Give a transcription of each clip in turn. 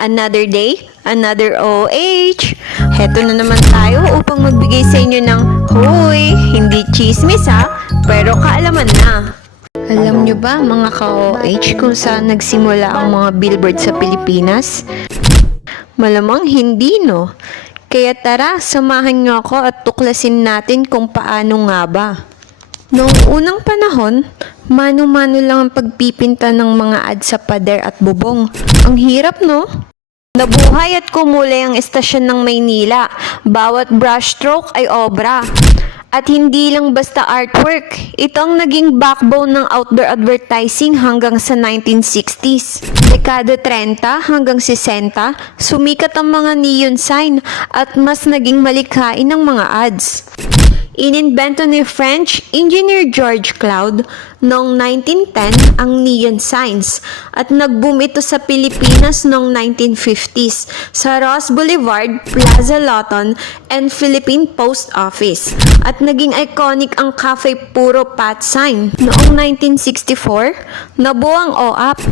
Another day, another OH. Heto na naman tayo upang magbigay sa inyo ng Hoy, hindi chismis ha, pero kaalaman na. Alam nyo ba mga ka-OH kung saan nagsimula ang mga billboard sa Pilipinas? Malamang hindi no. Kaya tara, samahan nyo ako at tuklasin natin kung paano nga ba. Noong unang panahon, mano-mano lang ang pagpipinta ng mga ad sa pader at bubong. Ang hirap no? Nabuhay at kumulay ang estasyon ng Maynila. Bawat brushstroke ay obra. At hindi lang basta artwork. Ito ang naging backbone ng outdoor advertising hanggang sa 1960s. Dekada 30 hanggang 60, sumikat ang mga neon sign at mas naging malikhain ang mga ads. Inimbento ni French engineer George Cloud noong 1910 ang neon signs at nag-boom ito sa Pilipinas noong 1950s sa Ross Boulevard, Plaza Lawton, and Philippine Post Office. At naging iconic ang cafe puro pat sign. Noong 1964, nabuo ang OAP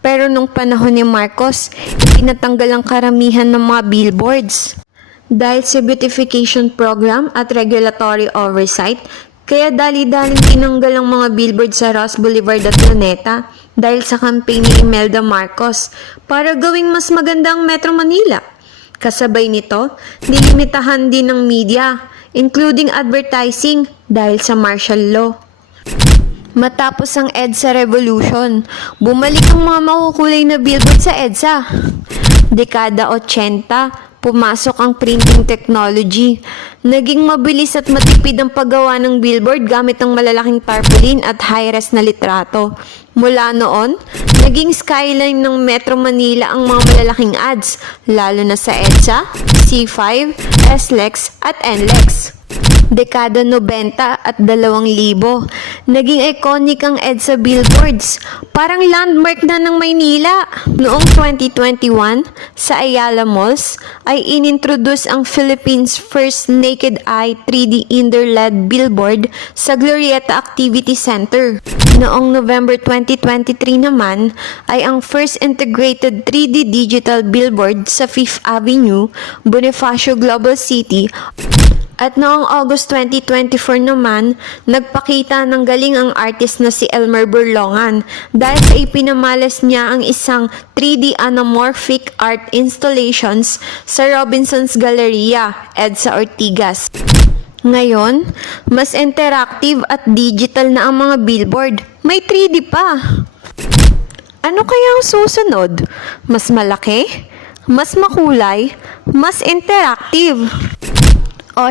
pero nung panahon ni Marcos, pinatanggal ang karamihan ng mga billboards. Dahil sa beautification program at regulatory oversight, kaya dali-daling tinanggal ang mga billboard sa Ross Boulevard at Luneta dahil sa campaign ni Imelda Marcos para gawing mas maganda ang Metro Manila. Kasabay nito, nilimitahan din ng media, including advertising dahil sa martial law. Matapos ang EDSA Revolution, bumalik ang mga makukulay na billboard sa EDSA. Dekada 80, pumasok ang printing technology. Naging mabilis at matipid ang paggawa ng billboard gamit ang malalaking tarpaulin at high-res na litrato. Mula noon, naging skyline ng Metro Manila ang mga malalaking ads, lalo na sa EDSA, C5, SLEX at NLEX. Dekada 90 at 2,000, naging iconic ang EDSA billboards. Parang landmark na ng Maynila. Noong 2021, sa Ayala Malls, ay inintroduce ang Philippines' first naked eye 3D indoor LED billboard sa Glorieta Activity Center. Noong November 2023 naman, ay ang first integrated 3D digital billboard sa 5th Avenue, Bonifacio Global City, at noong August 2024 naman, nagpakita ng galing ang artist na si Elmer Burlongan dahil sa ipinamalas niya ang isang 3D anamorphic art installations sa Robinson's Galleria, EDSA Ortigas. Ngayon, mas interactive at digital na ang mga billboard. May 3D pa. Ano kaya ang susunod? Mas malaki? Mas makulay? Mas interactive? O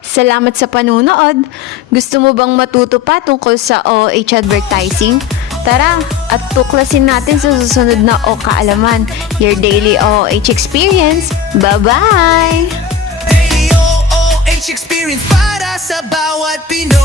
salamat sa panunood. Gusto mo bang matuto pa tungkol sa OH advertising? Tara, at tuklasin natin sa susunod na O Kaalaman, your daily OH experience. Bye-bye! AOOH experience para sa bawat Pinoy